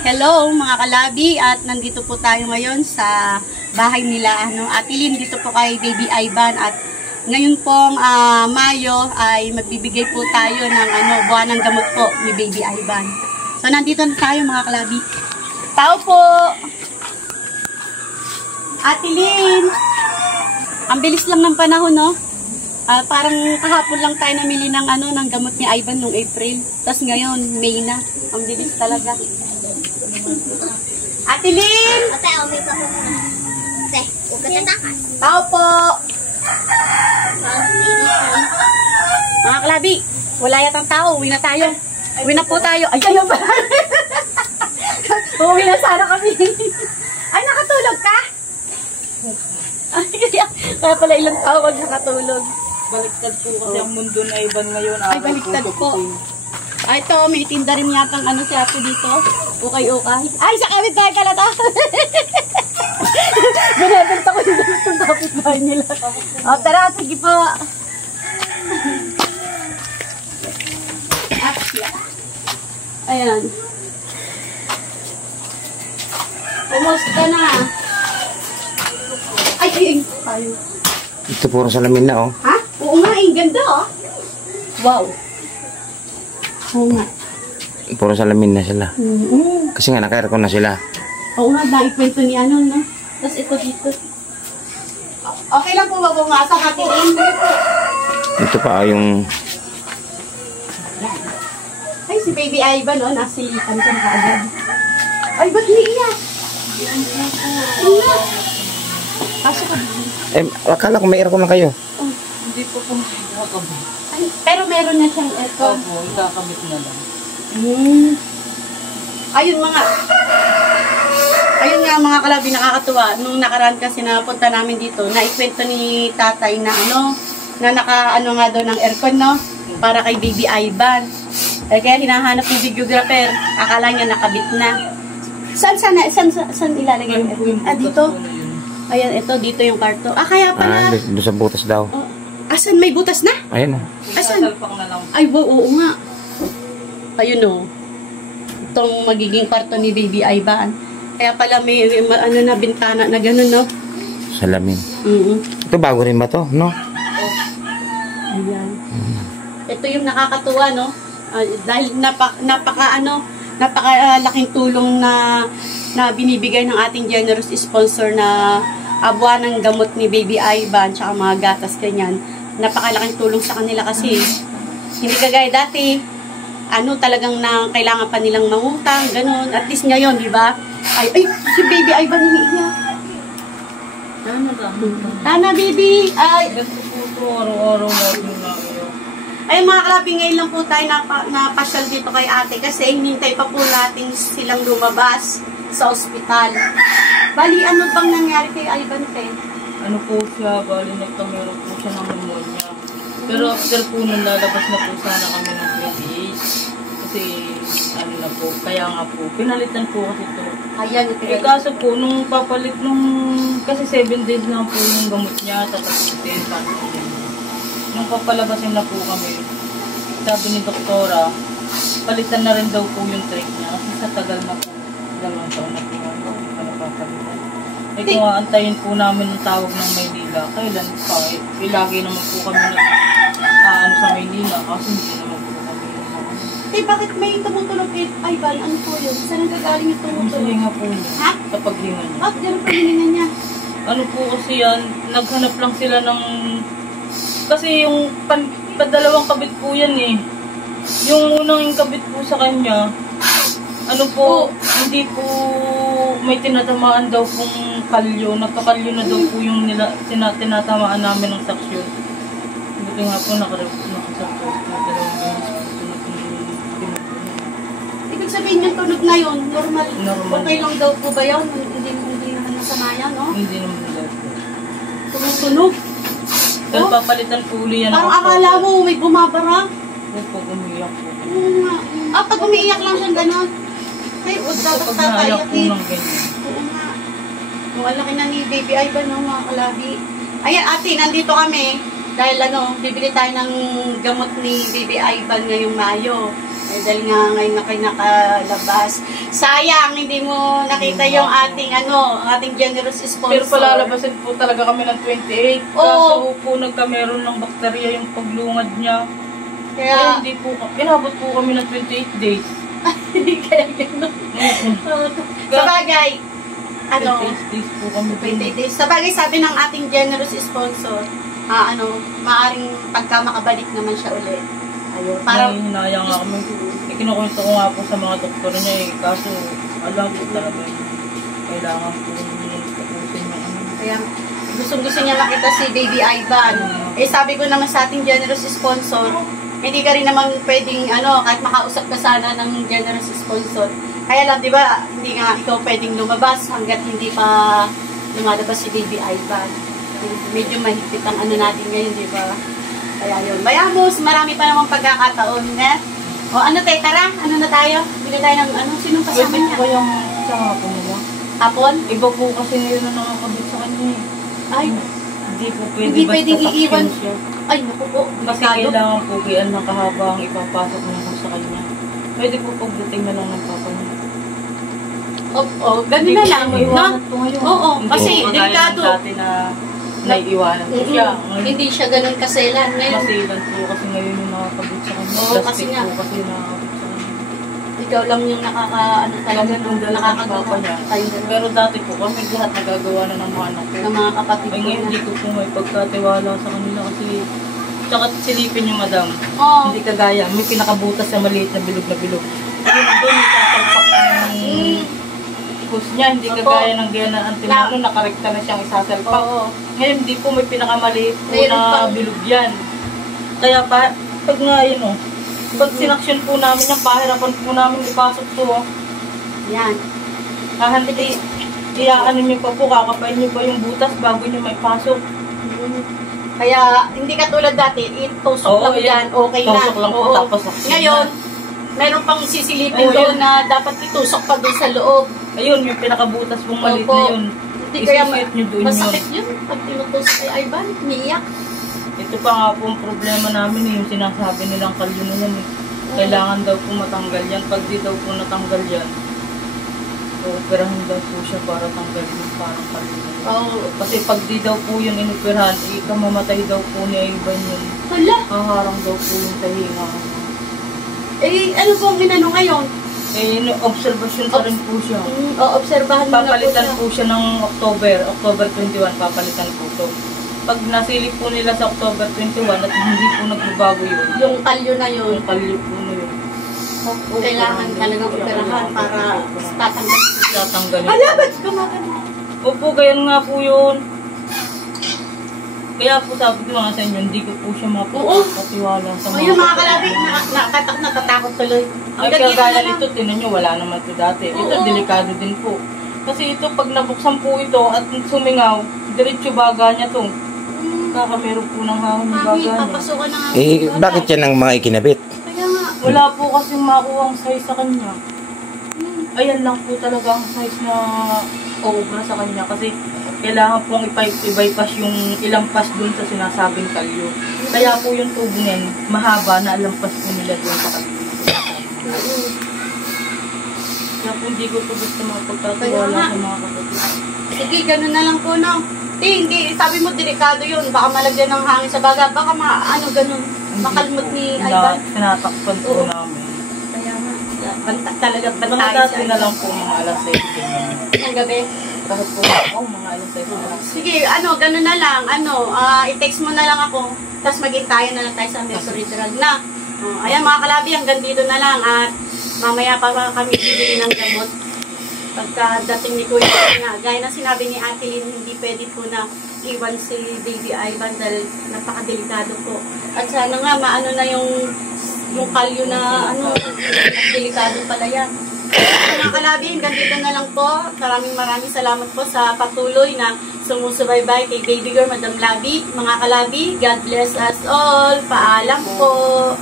Hello mga kalabi, at nandito po tayo ngayon sa bahay nila Ate Lynn, dito po kay Baby Ivan. At ngayon pong Mayo ay magbibigay po tayo ng buwan ng gamot po ni Baby Ivan. So nandito na tayo mga kalabi. Tao po! Ate Lynn! Ang bilis lang ng panahon, no? Parang kahapon lang tayo namili ng ng gamot ni Ivan noong April. Tapos ngayon, May na. Ang bilis talaga. Ate Lynn! Ate, may pa po na. Ate, huwag ka tatakas. Tao po! Mga kalabi, wala yatang tao. Uwi na tayo. Uwi na po tayo. Ay, kayo ba? Uwi na sana kami. Ay, nakatulog ka? Ay, kaya pala ilang tao wag nakatulog. Baliktad po kasi ang mundo na Ivan ngayon. Ay, baliktad po. Ay, ito, may tinda rin yatang si Ate dito. Ukay-ukay. Ay, sa kawit tayo pala to. Binibenta ko yung kapitbahay nila. O, tara, sige po. Ayan. Kumusta na? Ay, tayo. Ito puro salamin na, oh. Ha? Oo nga, ganda, oh. Wow. Oo nga. Puro salamin na sila. Kasi nga, naka-aircon na sila. Oo nga, naikwento ni no? Tapos ito dito. Okay lang po ba bumasa, Ate Lynn? Ito pa, yung... Ay, si Baby Ivan, nasilipan ko na kaagad. Ay, ba't niiyak? Oo nga. Pasok ka. Akala ko may aircon na kayo. Hindi po po nakakabit. Ay, pero meron na siyang aircon. Opo, ikakabit na lang. Ayun nga mga kalabi, nakakatuwa. Nung nakaraan kasi napunta namin dito, naikwento ni tatay na na nga daw ng aircon, para kay Baby Ivan. Kaya hinahanap yung videographer. Akala niya nakabit na. Saan ilalagay yung aircon? Dito. Ayan, dito yung karto. Kaya pala. Doon sa butas daw. Asan may butas na? Ayun, oh. Asan? Sasalpak na lang. Ay, oo nga. Ayun, itong magiging kwarto ni Baby Ivan. Kaya pala may na bintana na gano'n, Salamin. Ito bago rin ba to, no? Ayan. Ito yung nakakatuwa, dahil napakalaking tulong na binibigay ng ating generous sponsor na buwan ng gamot ni Baby Ivan tsaka mga gatas ganyan. Napakalaking tulong sa kanila kasi hindi kagaya dati talagang kailangan pa nilang mangutang, ganun. At least ngayon, di ba? Ay, si Baby Ivan umiiyak. Tana, baby! Ay! Ganito po ito, araw-araw natin na kayo. Ay, mga kalabi, ngayon lang po tayo napasyal dito kay ate kasi hinintay pa po natin silang lumabas sa ospital. Bali, ano bang nangyari kay Ivan, te? Ano po siya, bali nagkamero po siya ng pneumonia. Pero after po nun, lalabas na po sana kami ng 28. Kasi, na po, kaya nga po, pinalitan po kasi ito. Ayan, Kaso po, nung papalit kasi 7 days na po yung gamot niya, tapos 10 nung papalabasin na po kami, sabi ni doktora, palitan na rin daw po yung trick niya. Kasi sa tagal na po, 2 taon na po napapalitan. Kung antayin po namin ang tawag ng Maynila, kailan pa? Lagi naman po kami sa Maynila, kasi hindi naman po kami. Bakit may tumutulog kay Ivan? Ano po yun? Saan nagagaling yung tumutulog? Sa hinga po niya. Ha? Sa paghinga niya. Bakit gano'n pa hininga niya? Ano po kasi yan, naghanap lang sila ng... Kasi yung padalawang kabit po yan Yung unang kabit po sa kanya, hindi po may tinatamaan daw pong kalyo. Nagkakalyo na daw po yung tinatamaan namin ng saksyon. Buti nga po nakasakot. Ibig sabihin yung tunog na yun, normal. Okay lang daw po ba yun? Hindi naman nasama yan, Hindi naman daw po. Tumutunog. Pero papalitan po uli yan. Parang akala mo may bumabara. Opo, umiiyak po. Pag umiiyak lang siyang gano'n. Ay, dapat Pag naiyak po ng ganyan. Oo nga. Ang laki na ni Baby Ivan, mga kalabi. Ayan, ate, nandito kami. Dahil bibili tayo ng gamot ni Baby Ivan ngayong Mayo. Eh, dahil nga ngayon na kayo nakalabas. Sayang, hindi mo nakita yung ating ating generous sponsor. Pero palalabasin po talaga kami ng 28. Oo. Kaso po nagkameron ng bakterya yung paglungad niya. Kaya Kaya, hindi po, inabot po kami ng 28 days. hindi kaya gano'n. Sa bagay, 28 days po kami. 28 days. Sa bagay, sabi ng ating generous sponsor, maaring pagka makabalik naman siya ulit. Ayun, Parang hinayang nga kami. Kinukwento ko nga po sa mga doktor niya eh. Kaso, alam po talaga kailangan po tapusin yung Kaya, gusto niya makita si Baby Ivan. Eh, sabi ko naman sa ating generous sponsor, hindi ka rin naman pwedeng, kahit makausap ka sana ng generous sponsor. Kaya lang, di ba, hindi nga ikaw pwedeng lumabas hanggat hindi pa lumalabas si Baby Ivan. Medyo mahigpit ang natin ngayon, di ba? Kaya yun. Bayamos, marami pa namang pagkakataon, eh. O, tara, na tayo? Bili tayo ng, sinong kasama Pwede niya? po yung kasama po nila. Hapon? Iba po kasi ngayon na nakakabit sa kanya eh. Ay, Hindi po pwede hindi pwedeng basta iiwan. sakyan siya. Ay, naku po. Kasi kailangan po giyan ng kahaba ang ipapasok niya po sa kanya. Pwede po pagdating na lang ng papa niya. Ganun na lang, no? Maiwanan po ngayon. Oo, Hindi kasi po kagaya ng delikado. dati na naiiwanan po siya. Ngayon, Hindi siya ganun kaselan ngayon. masilan po kasi ngayon yung nakakabit sa kanya. Oo, Plastic kasi nga. po kasi nakakabit sa kanya. Ikaw lang yung talaga nung nakakagawa niya. tayo dalawa Pero dati po kami lahat nagagawa na ng mga anak ko. ng mga kapatid Ay ko ngayon na. hindi ko po may pagkatiwala sa kanila kasi tsaka silipin yung madam. Oo. Hindi kagaya, may pinakabutas na maliit na bilog na bilog. Ayun doon, itatalpak ng push niya, hindi Opo. kagaya ng gaya na antimano, nakarekta na siyang isasalpak. Oo. Ngayon hindi po may pinakamaliit po Mayroon na pang- bilog yan. Kaya pag nga yun pag sinaksyon po namin yan, pahirapan po namin ipasok to Yan. Hindi, iyaaano niyo pa po, kakapain niyo pa yung butas bago niyo maipasok. Kaya, hindi katulad dati, itusok Oo, lang yan, okay na. Tusok lang po, Oo. tapos action Ngayon, na. meron pang sisilipin Oo, doon yun. na dapat itusok pa doon sa loob. Ayun, yung pinakabutas pong maliit Opo. na yun. Hindi kaya Isusit niyo doon masakit yun. yun pag tinutusok kay Ivan, umiiyak. Ito pa nga po ang problema namin yung sinasabi nilang kalyo na yan Kailangan daw po matanggal yan. Pag di daw po natanggal yan, operahan daw po siya para tanggalin yung parang kalyo. Oo. Kasi pag di daw po yun inoperahan, ikamamatay daw po ni Ivan yun. Hala, Haharang daw po yung tahinga. ano po ang ginano ngayon? Observation pa rin po siya. Obserbahan mo na Papalitan po po siya ng October 21, papalitan po ito. Pag nasilip po nila sa October 21 at hindi po nagbabago yun, yung kalyo na yun. yung kalyo po na yun. Kailangan talagang operahan para tatanggalin. Tatanggalin. Hala, ba't gumagano? Opo, ganyan nga po yun. Kaya po sabi ko nga sa inyo, hindi ko po siya mapapatiwala sa O yung mga kalabi, natatakot tuloy. Ay, Hanggang dito kagaya na lang. nito, tinan nyo, wala naman ito dati. Ito, Oo. delikado din po. Kasi ito, pag nabuksan po ito at sumingaw, diretso baga niya to. Meron po ng hangin yung baga Mami, niya. papasukan na nga. Bakit yan ang mga ikinabit? Kaya nga. Wala po kasing makuha ang size sa kanya. Ayan lang po talaga ang size na obra sa kanya. Kasi kailangan pong i-bypass yung ilampas dun sa sinasabing kalyo. Kaya po yung tubo niyan, mahaba na alampas po nila dun sa kalyo. Kaya po hindi ko po gusto mga pagtatiwala Kaya nga. sa mga kapatid. Sige, ganun na lang po, no? Hindi, sabi mo, delikado yun. Baka malagyan ng hangin sa baga. Baka ganun. Makalmot ni Ivan. Tinatakpan po Oo. namin. Kaya nga, talaga Mga bantayan dati si na Ivan. lang po mga alas 6. Ang gabi. Kahit po mga alas 6 na lang. Sige, ganun na lang. I-text mo na lang ako. Tapos maghintayan na lang tayo sa Mercury Drug na. Ayan mga kalabi, hanggang dito na lang. At mamaya pa kami bibili ng gamot. Pagkadating ni Kuya, gaya na sinabi ni Ate Lynn, hindi pwede po na iwan si Baby Ivan dahil napakadelikado po. At sana nga, maano na yung kalyo na delikado pala yan. Mga kalabi, hanggang dito na lang po. Maraming salamat po sa patuloy na sumusubaybay kay Baby Girl, Madam Labi. Mga kalabi, God bless us all. Paalam po.